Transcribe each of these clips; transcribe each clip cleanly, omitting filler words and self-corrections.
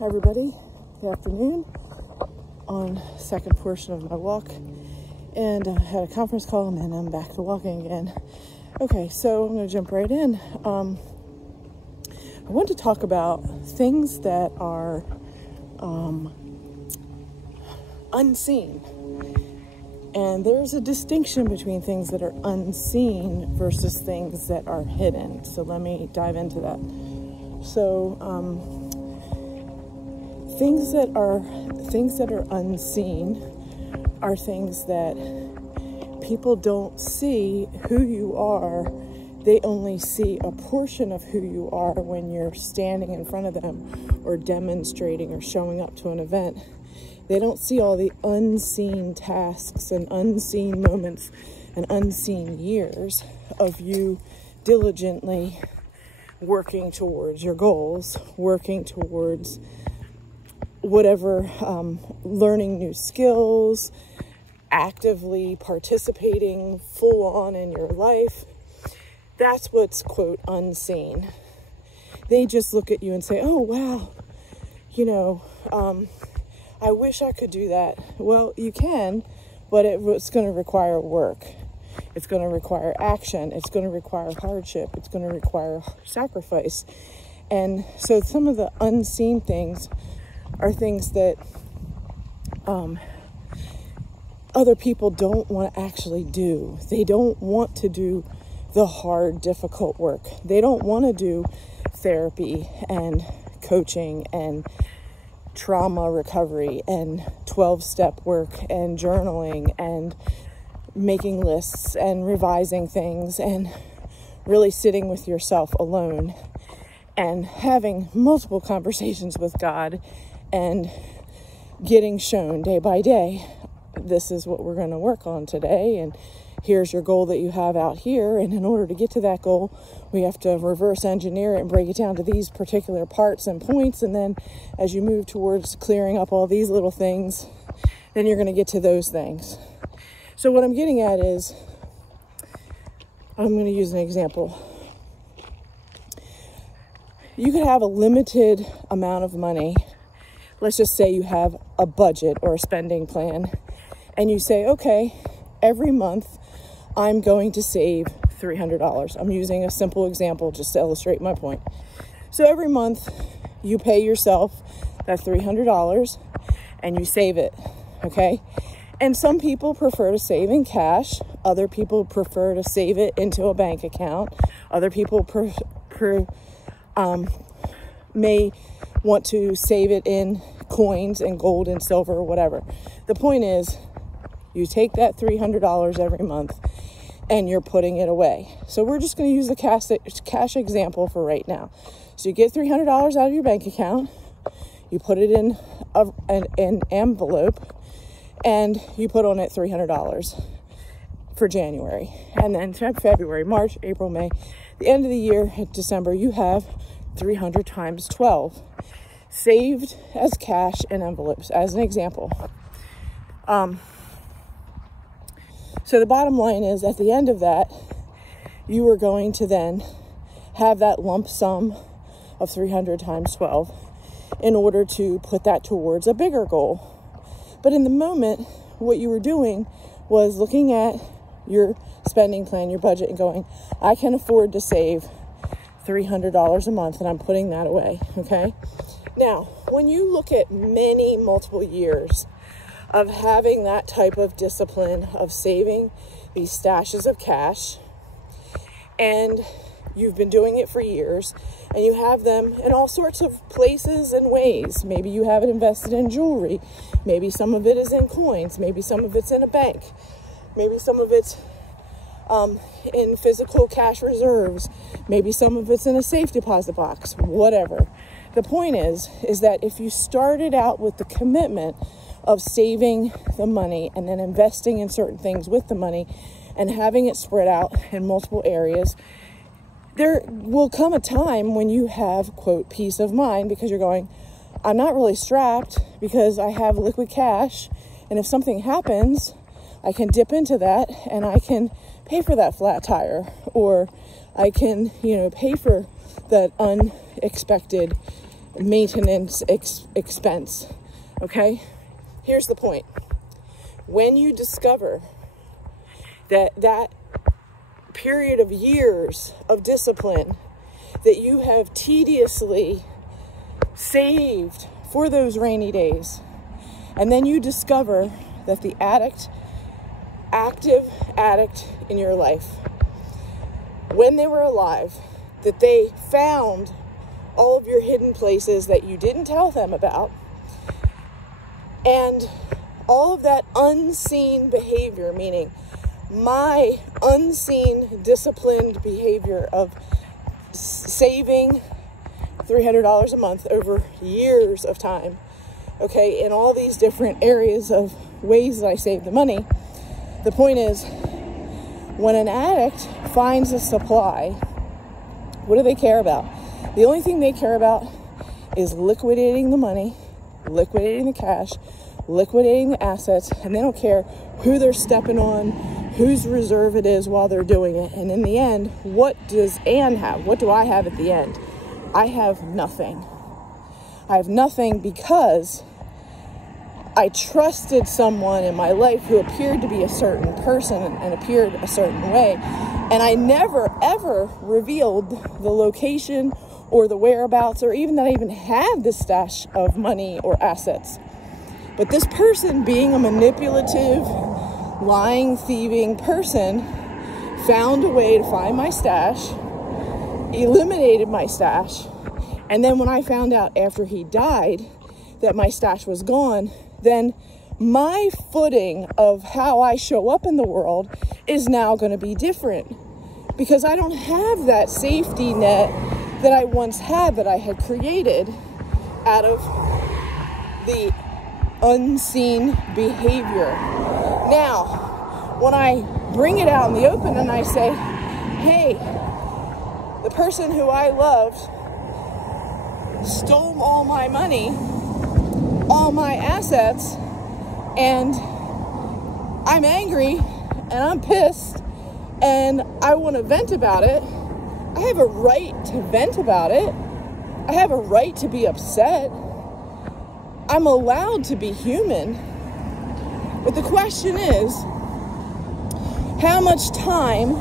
Everybody, good afternoon. On second portion of my walk, and I had a conference call, and then I'm back to walking again. Okay, so I'm going to jump right in. I want to talk about things that are unseen. And there's a distinction between things that are unseen versus things that are hidden. So let me dive into that. So, things that are unseen are things that people don't see who you are. They only see a portion of who you are when you're standing in front of them or demonstrating or showing up to an event. They don't see all the unseen tasks and unseen moments and unseen years of you diligently working towards your goals, working towards whatever, learning new skills, actively participating full on in your life. That's what's, quote, unseen. They just look at you and say, oh, wow, I wish I could do that. Well, you can, but it's going to require work. It's going to require action. It's going to require hardship. It's going to require sacrifice. And so some of the unseen things are things that other people don't want to actually do. They don't want to do the hard, difficult work. They don't want to do therapy and coaching and trauma recovery and 12-step work and journaling and making lists and revising things and really sitting with yourself alone and having multiple conversations with God and getting shown day by day, this is what we're going to work on today, and here's your goal that you have out here, and in order to get to that goal, we have to reverse engineer it and break it down to these particular parts and points, and then as you move towards clearing up all these little things, then you're going to get to those things. So what I'm getting at is, I'm going to use an example. You could have a limited amount of money. Let's just say you have a budget or a spending plan, and you say, okay, every month I'm going to save $300. I'm using a simple example just to illustrate my point. So every month you pay yourself that $300 and you save it, okay? And some people prefer to save in cash. Other people prefer to save it into a bank account. Other people may want to save it in coins and gold and silver or whatever. The point is, you take that $300 every month and you're putting it away. So we're just going to use the cash example for right now. So you get $300 out of your bank account, you put it in an envelope, and you put on it $300 for January. And then February, March, April, May, the end of the year, December, you have 300 times 12 saved as cash in envelopes, as an example. So the bottom line is, at the end of that, you are going to then have that lump sum of 300 times 12 in order to put that towards a bigger goal. But in the moment, what you were doing was looking at your spending plan, your budget, and going, I can afford to save $300 a month, and I'm putting that away, okay? Now, when you look at multiple years of having that type of discipline of saving these stashes of cash, and you've been doing it for years, and you have them in all sorts of places and ways. Maybe you have it invested in jewelry. Maybe some of it is in coins. Maybe some of it's in a bank. Maybe some of it's in physical cash reserves. Maybe some of it's in a safe deposit box, whatever. The point is that if you started out with the commitment of saving the money and then investing in certain things with the money and having it spread out in multiple areas, there will come a time when you have, quote, peace of mind, because you're going, I'm not really strapped because I have liquid cash, and if something happens, I can dip into that and I can pay for that flat tire, or I can, pay for that unexpected maintenance expense. Okay? Here's the point. When you discover that period of years of discipline that you have tediously saved for those rainy days, and then you discover that the active addict in your life, when they were alive, that they found all of your hidden places that you didn't tell them about, and all of that unseen behavior, meaning my unseen disciplined behavior of saving $300 a month over years of time, okay, in all these different areas of ways that I save the money. The point is, when an addict finds a supply, what do they care about? The only thing they care about is liquidating the money, liquidating the cash, liquidating the assets, and they don't care who they're stepping on, whose reserve it is while they're doing it. And in the end, what does Anne have? What do I have at the end? I have nothing. I have nothing because I trusted someone in my life who appeared to be a certain person and appeared a certain way. And I never, ever revealed the location or the whereabouts, or even that I even had the stash of money or assets. But this person, being a manipulative, lying, thieving person, found a way to find my stash, eliminated my stash, and then when I found out after he died that my stash was gone, then my footing of how I show up in the world is now going to be different, because I don't have that safety net that I once had, that I had created out of the unseen behavior. Now, when I bring it out in the open and I say, hey, the person who I loved stole all my money, all my assets, and I'm angry and I'm pissed and I want to vent about it, I have a right to vent about it. I have a right to be upset. I'm allowed to be human. But the question is, how much time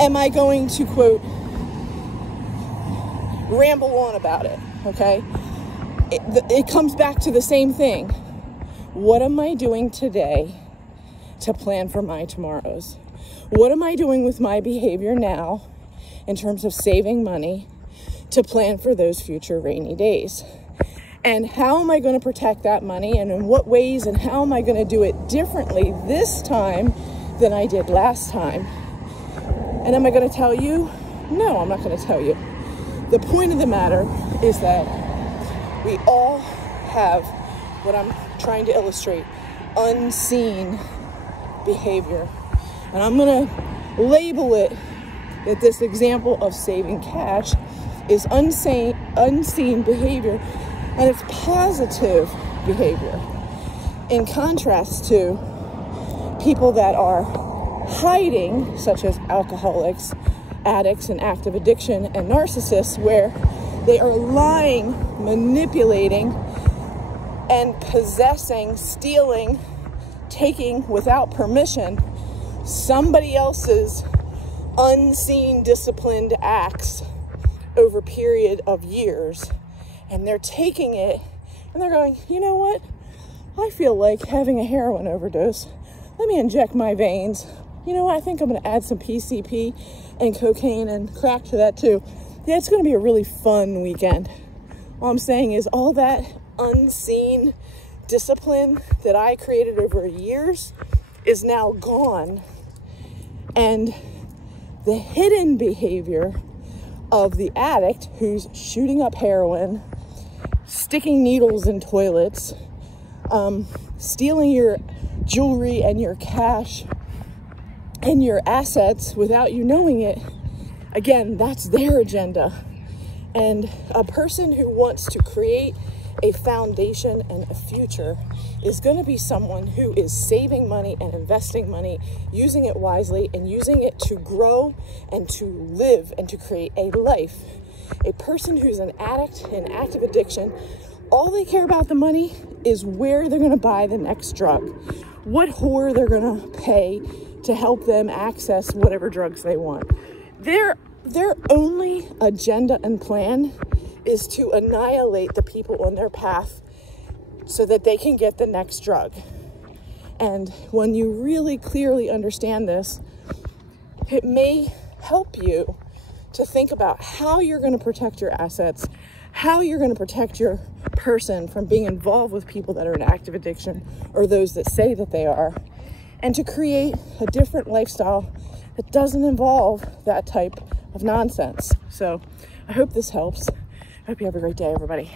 am I going to, quote, ramble on about it, okay? It comes back to the same thing. What am I doing today to plan for my tomorrows? What am I doing with my behavior now in terms of saving money to plan for those future rainy days? And how am I going to protect that money, and in what ways, and how am I going to do it differently this time than I did last time? And am I going to tell you? No, I'm not going to tell you. The point of the matter is that we all have what I'm trying to illustrate, unseen behavior. And I'm going to label it that this example of saving cash is unseen behavior, and it's positive behavior, in contrast to people that are hiding, such as alcoholics, addicts, and active addiction, and narcissists, where they are lying, manipulating, and possessing, stealing, taking without permission somebody else's unseen disciplined acts over a period of years. And they're taking it and they're going, you know what? I feel like having a heroin overdose. Let me inject my veins. You know what? I think I'm going to add some PCP and cocaine and crack to that too. Yeah, it's going to be a really fun weekend. All I'm saying is all that unseen discipline that I created over years is now gone. And the hidden behavior of the addict who's shooting up heroin, sticking needles in toilets, stealing your jewelry and your cash and your assets without you knowing it, again, that's their agenda. And a person who wants to create a foundation and a future is going to be someone who is saving money and investing money, using it wisely and using it to grow and to live and to create a life A person who's an addict in active addiction, all they care about the money is where they're going to buy the next drug, what whore they're going to pay to help them access whatever drugs they want. Their only agenda and plan is to annihilate the people on their path so that they can get the next drug. And when you really clearly understand this, it may help you to think about how you're going to protect your assets, how you're going to protect your person from being involved with people that are in active addiction or those that say that they are, and to create a different lifestyle that doesn't involve that type of nonsense. So I hope this helps. I hope you have a great day, everybody.